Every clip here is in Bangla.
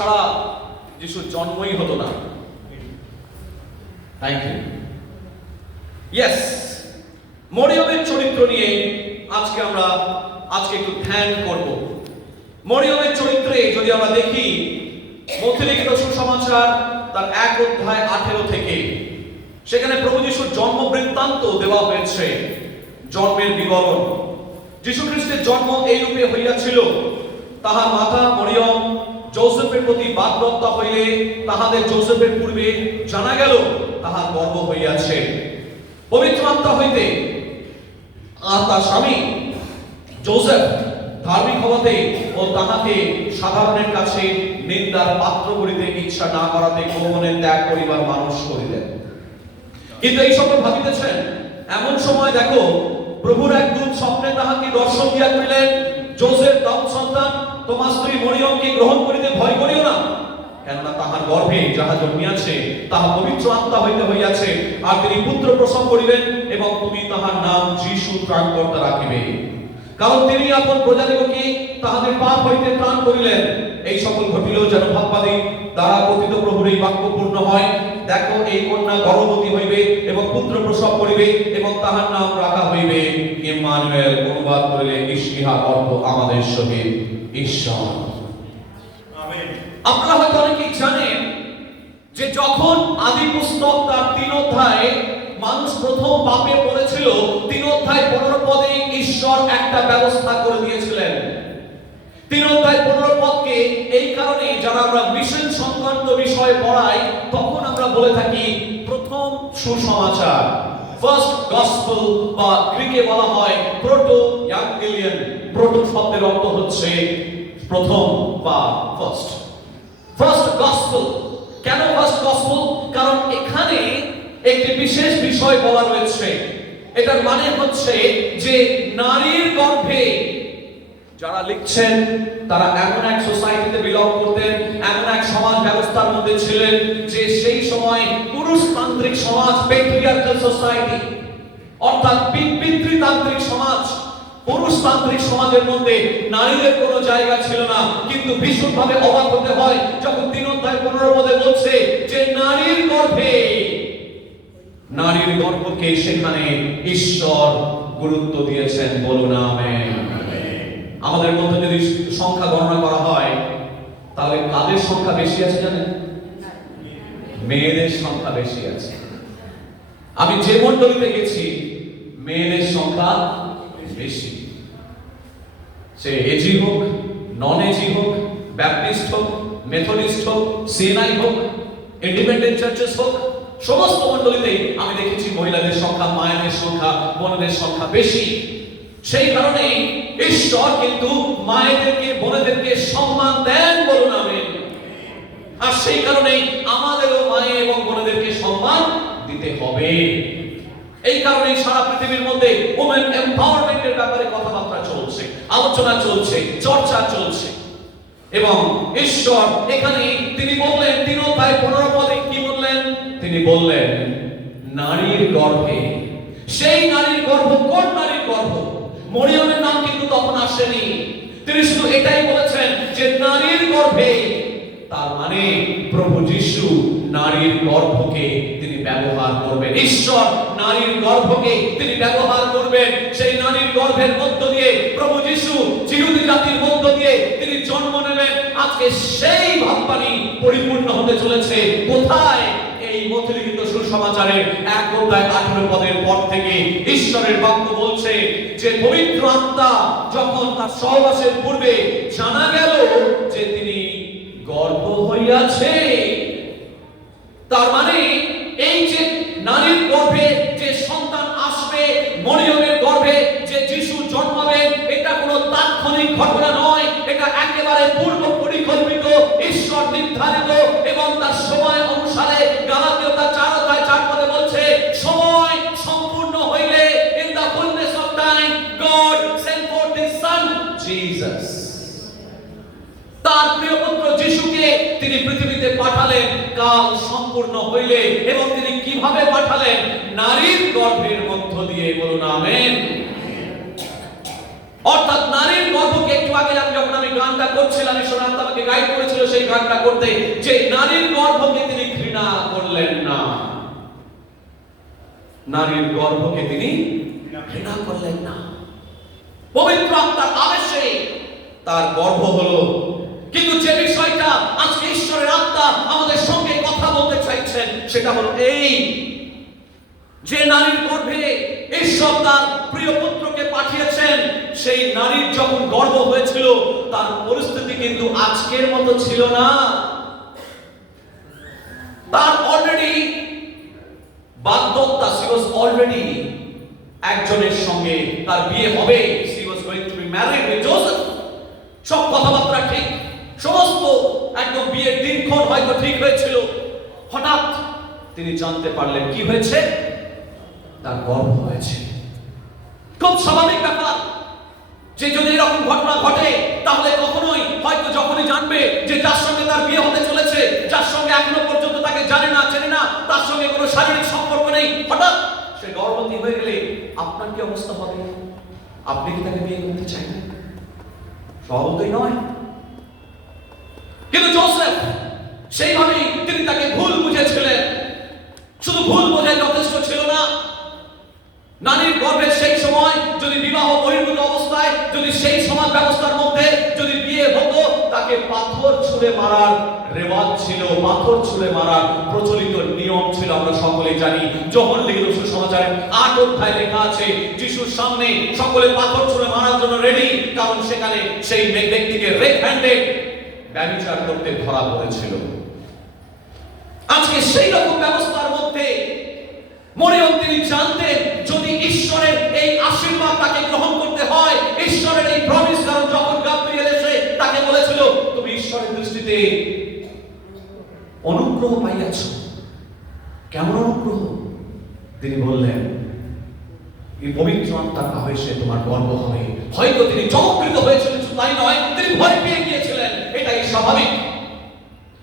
ছাড়া যিশুর জন্মই হতো না। Thank you. ইয়েস, মরিয়মের চরিত্র নিয়ে আমরা একটু ধ্যান করব। মরিয়মের চরিত্রে যদি আমরা দেখি মথি লিখিত সুসমাচার তার 1 অধ্যায় 18 থেকে, সেখানে প্রভু যিশুর জন্ম বৃত্তান্ত দেওয়া হয়েছে, জন্মের বিবরণ। যিশু খ্রিস্টের জন্ম এই রূপে হইয়াছিল, তাহার মাতা মরিয়ম যোসেফের প্রতি বাগদত্তা হইলে তাহাদের যোসেফের পূর্বে জানা গেল তাহার গর্ভ হইয়াছে পবিত্র আত্মা হইতে। আর তার স্বামী যোসেফ ধার্মিক হওয়াতে ও তাহাকে সাধারণের কাছে নিন্দার পাত্র করিতে ইচ্ছা না করাতে গোপনে ত্যাগ করিবার মানুষ করিলেন। কিন্তু এই সকল ভাবিতেছেন, এমন সময় দেখো প্রভুর এক দূত স্বপ্নে তাহাকে দর্শন দিয়া কহিলেন, যোসেফ দাউদ সন্তান, তোমার স্ত্রী মরিয়মকে গ্রহণ করিতে ভয় করিও না, কেননা তাহার গর্ভে যাহা জন্মিয়াছে তাহা পবিত্র আত্মা হইতে হইয়াছে। আর তিনি পুত্র প্রসব করিবেন এবং তুমি তাহার নাম যীশু ত্রাণকর্তা রাখিবে, কারণ তিনি আপন প্রজাদিগকে তাহাদের পাপ হইতে ত্রাণ করিলেন। এই সকল ঘটিল যেন ভাববাদী দ্বারা কথিত প্রভুর এই বাক্য পূর্ণ হয়। দেখো, এই কন্যা গর্ভবতী হইবে এবং পুত্র প্রসব করিবে এবং তাহার নাম রাখা হইবে ইম্মানুয়েল, অনুবাদ করিলে ইশিহার অর্থ আমাদের সহিত ঈশ্বর। আমেন। আপনারা হয়তো অনেকেই জানেন যে যখন আদি পুস্তক তার 3 অধ্যায়ে মানুষ প্রথম পাপে পড়েছিল, 3 অধ্যায় 15 পদে ঈশ্বর একটা ব্যবস্থা করে দিয়েছিলেন। 3 অধ্যায় 15 পদকে এই কারণে যারা আমরা মিশন সংক্রান্ত বিষয় পড়াই তখন আমরা বলে থাকি প্রথম সুসমাচার, ফার্স্ট গসপেল, বা গ্রিকে বলা হয় প্রোটো ইভাঙ্গেলিয়ন। প্রোটো শব্দের অর্থ হচ্ছে প্রথম বা ফার্স্ট। First gospel. কেন ফার্স্ট গসপেল? কারণ এখানে একটি বিশেষ বিষয় বলা রয়েছে। এটার মানে হচ্ছে যে নারীর গর্ভে, যারা লিখছেন তারা এমন এক সোসাইটিতে বিলং করতেন, এমন এক সমাজ ব্যবস্থার মধ্যে ছিলেন যে সেই সময় পুরুষতান্ত্রিক সমাজ, পেট্রিয়ার্কাল সোসাইটি, অর্থাৎ পিতৃতান্ত্রিক সমাজ। পুরুষতান্ত্রিক সমাজের মধ্যে নারীদের কোনো জায়গা ছিল না। কিন্তু ভীষণভাবে অবাক হতে হয় যখন 3 অধ্যায় 15 পদে বলছে যে নারীর গর্ভকে সেখানে ঈশ্বর গুরুত্ব দিয়েছেন। বলুন আমেন। আমাদের মধ্যে যদি সংখ্যা গণনা করা হয় তাহলে কাদের সংখ্যা বেশি আছে জানেন? মেয়েদের সংখ্যা বেশি আছে। আমি যে মণ্ডলীতে গেছি মেয়েদের সংখ্যা বেশি। সে এজি হোক, নন এজি হোক, ব্যাপটিস্ট হোক, মেথডিস্ট হোক, সিএনআই হোক, ইন্ডিপেন্ডেন্ট চার্চেস হোক, সমস্ত মণ্ডলীতেই আমি দেখেছি মহিলাদের সংখ্যা, মায়েদের সংখ্যা, বোনদের সংখ্যা বেশি। সেই কারণে ঈশ্বর কিন্তু মায়েদেরকে, বোনেদেরকে সম্মান দেন। বলুন আমেন। আর সেই কারণেই আমাদেরও মায়ে এবং বোনেদেরকে সম্মান দিতে হবে। এই কারণে সারা পৃথিবীর মধ্যে ওমেন এমপাওয়ারমেন্টের ব্যাপারে কথাবার্তা চলছে, আলোচনা চলছে, চর্চা চলছে। এবং ঈশ্বর এখানে তিনি বললেন 3 অধ্যায় 15 পদে কি বললেন? তিনি বললেন নারীর গর্ভে। সেই নারীর গর্ভ কোন নারীর গর্ভ? মরিয়মের নাম কিন্তু তখন আসেনি। তিনি শুধু এটাই বলেছেন যে নারীর গর্ভে। তার মানে প্রভু যিশু নারীর গর্ভকে তিনি ব্যবহার করবেন। ঈশ্বর নারীর গর্ভকে তিনি ব্যবহার করবেন। সেই নারীর গর্ভের মধ্য দিয়ে প্রভু যিশু চিরুতি জাতির মধ্য দিয়ে তিনি জন্ম নেবেন। আজকে সেই ভাববাণী পরিপূর্ণ হতে চলেছে। কোথায়? এই মথি লিখিত সুসমাচারের 1 অধ্যায় 18 পদের পর থেকে ঈশ্বরের বাক্য বলছে যে পবিত্র আত্মা যখন তার সহবাসের পূর্বে জানা গেল যে তিনি গর্ভ হইয়াছে। তার মানে এই যে নারীর গর্ভে যে সন্তান আসবে, মরিয়মের গর্ভে যে যিশু জন্মাবেন, এটা কোনো তাৎক্ষণিক ঘটনা নয়। এটা একেবারে পূর্ব পরিকল্পিত, ঈশ্বর নির্ধারিত এবং তার সময় অনুসারে। গালাতীয় তার 4 অধ্যায় 4 পদে বলছে সময় সম্পূর্ণ হইলে, in the fullness of time God sent forth his son Jesus, তার প্রিয় পুত্র যিশুকে তিনি পৃথিবীতে পাঠালেন কাল সম্পূর্ণ হইলে। এবং তিনি কিভাবে পাঠালেন? নারীর গর্ভের মধ্য দিয়ে। বলুন আমেন। অর্থাৎ নারীর গর্ভকে, একটু আগে যখন আমি গানটা করছিলাম, ঈশ্বর আত্মা আমাকে গাইড করেছিল সেই গানটা করতে, যে নারীর গর্ভকে তিনি ঘৃণা করলেন না। নারীর গর্ভকে তিনি ঘৃণা করলেন না। পবিত্র আত্মার আবেশে তার গর্ভ হলো। কিন্তু যে বিষয়টা আজকে ঈশ্বরের আত্মা আমাদের সঙ্গে কথা বলতে চাইছেন সেটা হলো এই, যে নারীর গর্ভে ঈশ্বর তার প্রিয় পুত্রকে পাঠিয়েছেন, সেই নারীর যখন গর্ভ হয়েছিল তার পরিস্থিতি কিন্তু আজকের মতো ছিল না। তার অলরেডি বাগদত্তা, she was already একজনের সঙ্গে তার বিয়ে হবে, she was going to be married with Joseph। সব কথাবার্তা ঠিক, সমস্ত একদম বিয়ের দিনক্ষণ হয়তো ঠিক হয়েছিল। হঠাৎ তিনি জানতে পারলেন কি হয়েছে, তার গর্ভ হয়েছে। খুব স্বাভাবিক ব্যাপার যে যদি এরকম ঘটনা ঘটে তাহলে কখনোই হয়তো যখনই জানবে যে যার সঙ্গে তার বিয়ে হতে চলেছে, যার সঙ্গে এখনো পর্যন্ত তাকে জানে না, চেনে না, তার সঙ্গে কোনো শারীরিক সম্পর্ক নেই, হঠাৎ সে গর্ভবতী হয়ে গেলে আপনার কি অবস্থা হবে? আপনি কি তাকে বিয়ে করতে চাইবেন? স্বভাবতই নয়। কিন্তু যোসেফ সেইভাবেই তিনি তাকে ভুল বুঝেছিলেন। শুধু ভুল বোঝাই যথেষ্ট ছিল না। নারীর গর্ভের সেই সময় যদি বিবাহ বহির্ভূত অবস্থায় যদি সেই সমাজ ব্যবস্থার মধ্যে যদি বিয়ে হতো, তাকে পাথর ছুঁড়ে মারার রেওয়াজ ছিল, পাথর ছুঁড়ে মারার প্রচলিত নিয়ম ছিল। আমরা সকলে জানি যোহন লিখিত সুসমাচারের 8 অধ্যায় লেখা আছে, যিশুর সামনে সকলে পাথর ছুঁড়ে মারার জন্য রেডি, কারণ সেখানে সেই ব্যক্তিকে রেড হ্যান্ডেড ব্যভিচার করতে ধরা পড়েছিল। আজকে সেই রকম ব্যবস্থার মধ্যে মরিয়ম তিনি জানতেন যদি ঈশ্বরের এই আশীর্বাদ তাকে গ্রহণ করতে হয়, ঈশ্বরের এই প্রমিস, কারণ যখন গাব্রিয়েল এসে তাকে বলেছিল তুমি ঈশ্বরের দৃষ্টিতে অনুগ্রহ পাইয়াছ। কেমন অনুগ্রহ? তিনি বললেন এই পবিত্র আত্মার আবেশে তোমার গর্ভ হবে। হয়তো তিনি চমৎকৃত হয়েছিলেন, তাই নয়, তিনি ভয় পেয়ে গিয়েছিলেন। এটাই স্বাভাবিক,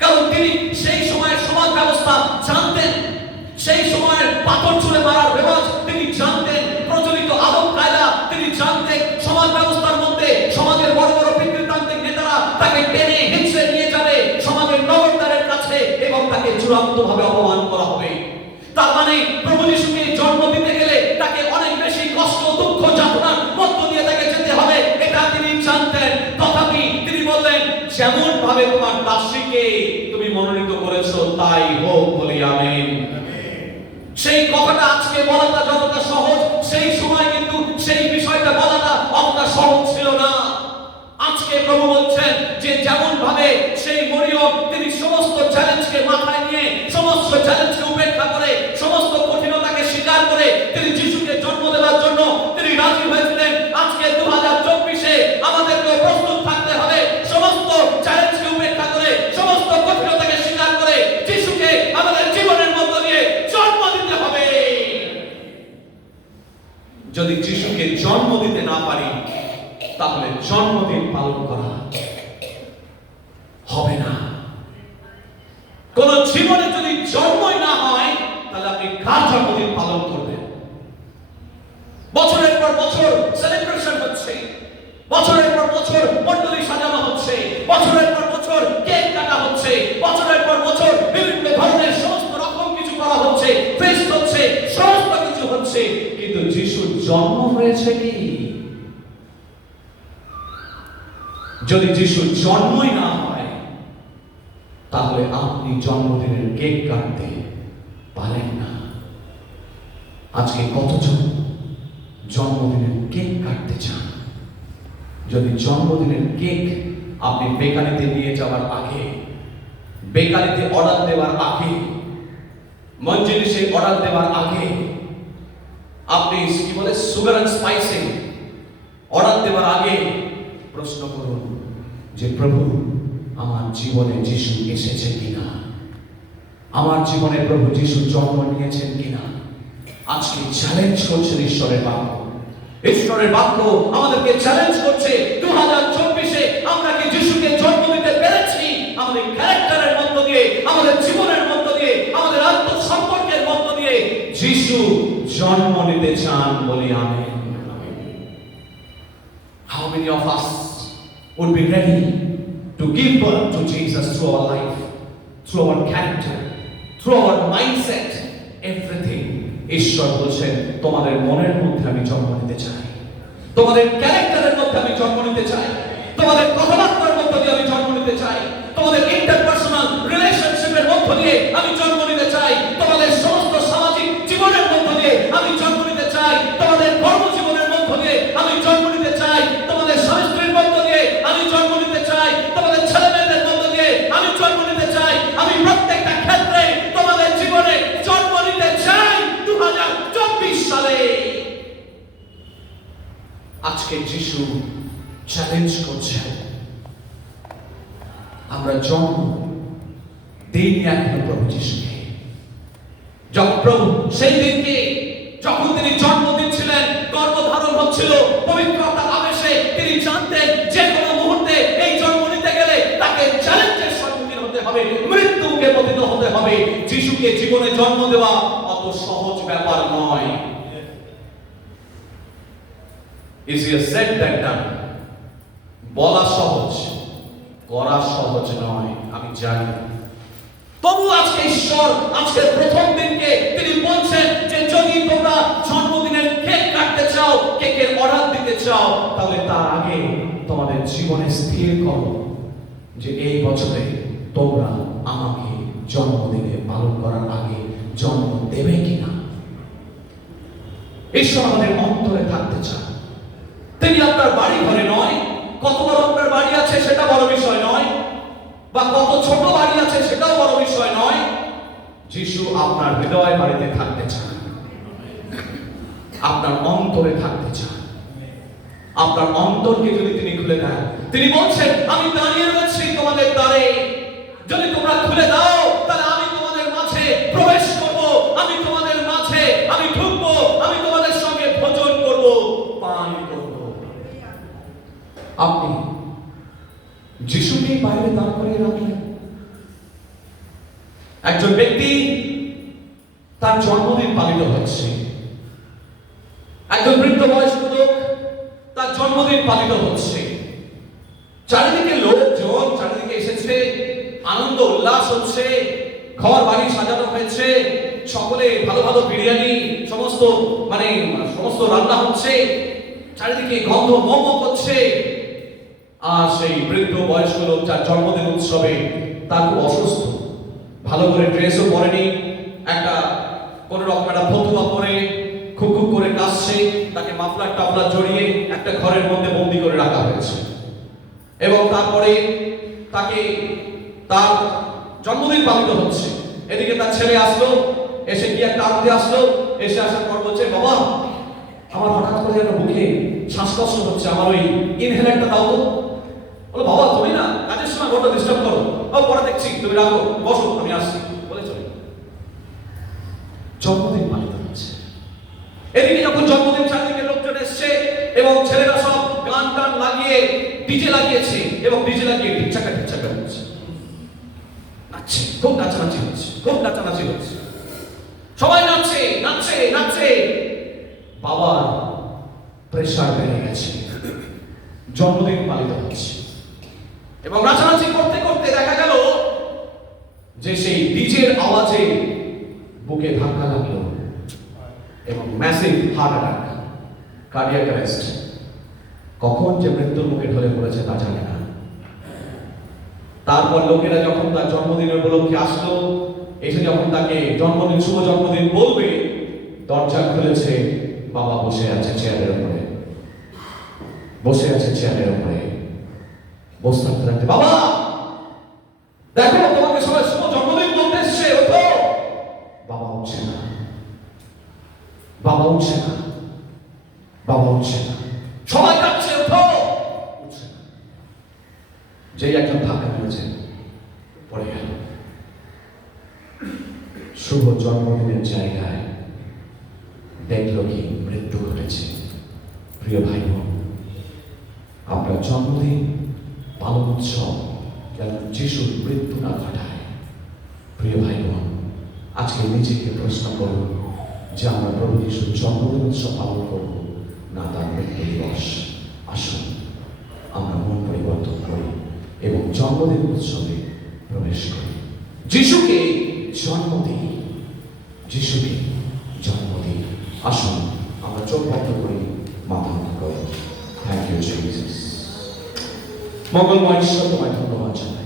কারণ তিনি সেই সময়ের সমাজ ব্যবস্থা জানতেন, সেই সময়ের পাথর ছুঁড়ে মারার রেওয়াজ তিনি জানতেন, প্রচলিত আদব কায়দা তিনি জানতেন। সমাজ ব্যবস্থার মধ্যে সমাজের বড় বড় পিতৃতান্ত্রিক নেতারা তাকে টেনে হিঁচড়ে নিয়ে যাবে সমাজের নগরদ্বারের কাছে এবং তাকে চূড়ান্তভাবে অপমান করা হবে। তার মানে প্রভু যিশুকে জন্ম দিতে গেলে তাকে অনেক বেশি কষ্ট, দুঃখ, যাতনার মধ্য দিয়ে তাকে যেতে হবে, এটা তিনি জানতেন। তথাপি তিনি বললেন যেমন ভাবে তোমার দাসীকে তুমি মনোনীত করেছো তাই হোক বলি আমেন। সেই কথাটা আজকে বলাটা যতটা সহজ, সেই সময় কিন্তু সেই বিষয়টা বলাটা অতটা সহজ ছিল না। আজকে প্রভু বলছেন যে যেমন ভাবে সেই মরিয়ম তিনি সমস্ত চ্যালেঞ্জকে মাথায় নিয়ে, সমস্ত চ্যালেঞ্জকে উপেক্ষা করে, সমস্ত কঠিনতাকে স্বীকার করে তিনি যিশুকে জন্ম দেওয়ার জন্য তিনি রাজি হয়েছিলেন। আজকে 2024-এ আমাদেরকে প্রস্তুত থাকতে হবে, সমস্ত চ্যালেঞ্জকে উপেক্ষা করে, সমস্ত কঠিনতাকে স্বীকার করে যিশুকে আমাদের জীবনের মধ্য দিয়ে জন্ম দিতে হবে। যদি যিশুকে জন্ম দিতে না পারি তাহলে জন্মদিন পালন করা হবে না। কোন জীবনে যদি জন্মই না হয় তাহলে আপনি কার জন্মদিন পালন করবেন? বছরের পর বছর সেলিব্রেশন হচ্ছে, বছরের পর বছর মণ্ডলী সাজানো হচ্ছে, বছরের পর বছর কেক কাটা হচ্ছে, বছরের পর বছর বিভিন্ন ধরনের সমস্ত রকম কিছু করা হচ্ছে, ফেস্ট হচ্ছে, সমস্ত কিছু হচ্ছে, কিন্তু যিশুর জন্ম হয়েছে কি? যদি যিশুর জন্মই না হয় তাহলে আপনি জন্মদিনের কেক কাটতে পারেন না। আজকে কতজন জন্মদিনের কেক কাটতে চান? যদি জন্মদিনের কেক আপনি বেকারিতে নিয়ে যাওয়ার আগে, বেকারিতে অর্ডার দেওয়ার আগে, মঞ্জিলিসে অর্ডার দেওয়ার আগে আপনি কি বলে সুগার এন্ড স্পাইসিং অর্ডার দেওয়ার আগে প্রশ্ন করুন যে প্রভু আমার জীবনে যিশু এসেছে কিনা, আমার জীবনে প্রভু যিশু জন্ম নিয়েছেন কিনা। আজকে চ্যালেঞ্জ করছেন ঈশ্বরের বাক্য। ঈশ্বরের বাক্য আমাদেরকে চ্যালেঞ্জ করছে 2024-এ আমরা কি যিশুকে জন্ম দিতে পেরেছি? আমাদের ক্যারেক্টারের মধ্য দিয়ে, আমাদের জীবনের মধ্য দিয়ে, আমাদের আত্মসম্পর্কের মধ্য দিয়ে যিশু জন্ম নিতে চান বলি amen. many of us would be ready to give birth to Jesus through our life, through our character, through our mindset, everything? ঈশ্বর বলছেন, তোমাদের মনের মধ্যে আমি জন্ম নিতে চাই, তোমাদের ক্যারেক্টারের মধ্যে আমি জন্ম নিতে চাই, তোমাদের কথাবার্তার মধ্যে দিয়ে আমি জন্ম নিতে চাই, তোমাদের ইন্টারপার্সোনাল রিলেশনশিপের মধ্য দিয়ে আমি জন্ম নিতে চাই, তোমাদের সমস্ত সামাজিক জীবনের মধ্য দিয়ে আমি জন্ম নিতে চাই, তোমাদের কর্মজীবনের মধ্য দিয়ে আমি জন্ম নিতে চাই, তোমাদের স্বামী স্ত্রীর মধ্য দিয়ে আমি জন্ম নিতে চাই, তোমাদের ছেলে মেয়েদের মধ্য দিয়ে আমি জন্ম নিতে চাই। আমি প্রত্যেকটা ক্ষেত্রে তোমাদের জীবনে জন্ম নিতে চাই 2024 সালে। আজকে যিশু চ্যালেঞ্জ করছেন, আমরা জন্ম দিইনি এখনো প্রভু যিশুকে। যখন প্রভু সেই দিনকে যখন তিনি জন্ম দিচ্ছিলেন, গর্ভধারণ হচ্ছিল, পবিত্রতার আবেশে তিনি জানতেন যে কোনো মুহূর্তে এই জন্ম নিতে গেলে তাকে চ্যালেঞ্জের সম্মুখীন হতে হবে, মৃত্যুকে পতিত হতে হবে। যিশুকে জীবনে জন্ম দেওয়া অত সহজ ব্যাপার নয়। Easier said than done. বলা সহজ, করা সহজ নয়, আমি জানি। তবু আজকে ঈশ্বর আজকের প্রথম দিনকে তিনি বলছেন যে যদি তোমরা জন্মদিনের কেক কাটতে চাও, কেকের অর্ডার দিতে চাও, তাহলে তার আগে তোমাদের জীবনে স্থির করো যে এই বছরে তোমরা আমাকে জন্মদিনে পালন করার আগে জন্ম দেবে কিনা। ঈশ্বর আমাদের অন্তরে থাকতে চান। তিনি আপনার বাড়ি ঘরে নয়, কত বড় আপনার বাড়ি আছে সেটা বড় বিষয় নয়, বা কত ছোট বাড়ি আছে সেটাও বড় বিষয় নয়। যিশু আপনার হৃদয় বাড়িতে থাকতে চান, আপনার অন্তরে থাকতে চান। আপনার অন্তরকে যদি তিনি খুলে দেন, তিনি বলছেন আমি দাঁড়িয়ে রয়েছি তোমাদের দ্বারে, যদি তোমরা খুলে দাও তাহলে আমি তোমাদের মাঝে প্রবেশ করব, আমি তোমাদের মাঝে আমি ঢুকবো, আমি তোমাদের সঙ্গে ভোজন করব, পান করব। আপনি যিশুকে বাইরে দাঁড় করিয়ে রাখলেন। একজন ব্যক্তি তার জন্মদিন পালিত হচ্ছে, একজন বৃদ্ধ বয়স্ক লোক তার জন্মদিন পালিত হচ্ছে, চারিদিকে লোকজন চারিদিকে এসেছে, আনন্দ উল্লাস হচ্ছে, ঘর বাড়ি সাজানো হয়েছে, সকলে ভালো ভালো বিরিয়ানি সমস্ত রান্না হচ্ছে, চারিদিকে গন্ধ মোমো করছে। আর সেই বৃদ্ধ বয়স্ক লোক যার জন্মদিন উৎসবে তার খুব অসুস্থ, ভালো করে ড্রেসও পরেনি, একটা কোন রকম একটা ফতুয়া পরে খুব খুব করে কাশছে, তাকে মাফলার টাফলার জড়িয়ে একটা ঘরের মধ্যে বন্দি করে রাখা হয়েছে। এবং তারপরে তাকে তার জন্মদিন পালিত হচ্ছে। এদিকে তার ছেলে আসলো, এসে কি একটা আনতে আসলো, এসে আসার পর বলছে বাবা আমার হঠাৎ করে যেন বুকে শ্বাসকষ্ট হচ্ছে, আমার ওই ইনহেলারটা দাও তো। বলো বাবা তুমি না কাজের সময় বড় ডিস্টার্ব করো, পরে দেখছি, তুমি রাখো, বসো আমি আসছি বলে চলে। জন্মদিন পালিত হচ্ছে। এদিকে যখন জন্মদিন চারদিকে লোকজন এসছে এবং ছেলেরা সব গান টান লাগিয়ে ডিজে লাগিয়েছে এবং ডিজে লাগিয়ে টিকচাকা হচ্ছে, নাচছে, খুব নাচানাচি হচ্ছে, খুব নাচানাচি হচ্ছে, সবাই নাচছে নাচছে নাচছে। বাবার প্রেসার বেড়ে গেছে, জন্মদিন পালিত হচ্ছে এবং নাচানাচি করতে করতে দেখা গেল যে সেই ডিজের আওয়াজে বুকে ধাক্কা লাগলো এবং massive heart attack, cardiac arrest. কখন যে মৃত্যুর মুখে ঢলে পড়েছে তা জানে না। তারপর লোকেরা যখন তার জন্মদিনের উপলক্ষে আসলো, এসে যখন তাকে জন্মদিন শুভ জন্মদিন বলবে, দরজা খুলেছে, বাবা বসে আছে চেয়ারের উপরে, বসে আছে চেয়ারের উপরে, বসে থাকতে থাকতে বাবা দেখো তোমাকে সবাই শুভ জন্মদিন বলতে এসছে, ওঠো। বাবা উঠছে না, বাবা উঠছে না, বাবা উঠছে না, সবাই কাঁদছে, ওঠো, উঠছে না। যেই একজন ধাক্কা মেরেছে পড়ে গেল। শুভ জন্মদিনের জায়গায় দেখলো কি মৃত্যু ঘটেছে। প্রিয় ভাই বোন, আপনার জন্মদিন পালন উৎসব যেন যিশুর মৃত্যু না ঘটায়। প্রিয় ভাই বোন, আজকে নিজেকে প্রশ্ন করুন যে আমরা প্রভু যিশুর জন্মদিন উৎসব পালন করব না তার মৃত্যু দিবস। আসুন জন্মদিন উৎসবে প্রবেশ করি। যিশুকে জন্ম দিই, যিশুকে জন্ম দিই। আসুন আমরা চোখ বন্ধ করি, মাথা নত করি। Thank you Jesus. মঙ্গলময় ঈশ্বর, তোমায় ধন্যবাদ জানাই।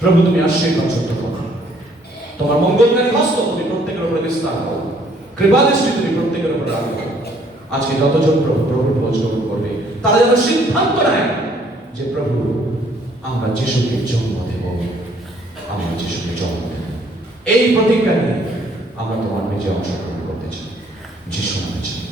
প্রভু, তুমি আশীর্বাদ যত্ন করো। তোমার মঙ্গলময় হস্ত তুমি প্রত্যেকের উপরে বিস্তার করো। কৃপা দৃষ্টি তুমি প্রত্যেকের উপরে রাখো। আজকে যতজন প্রভু প্রভুর ভোজ গ্রহণ করবে, তারা যেন সিদ্ধান্ত নেয় যে প্রভু, আমরা যিশুকে জন্ম দেব, আমরা যিশুকে জন্ম দেব। এই প্রতিজ্ঞা নিয়ে আমরা তোমার নিজে অংশগ্রহণ করতে চাই। যিশু নামে।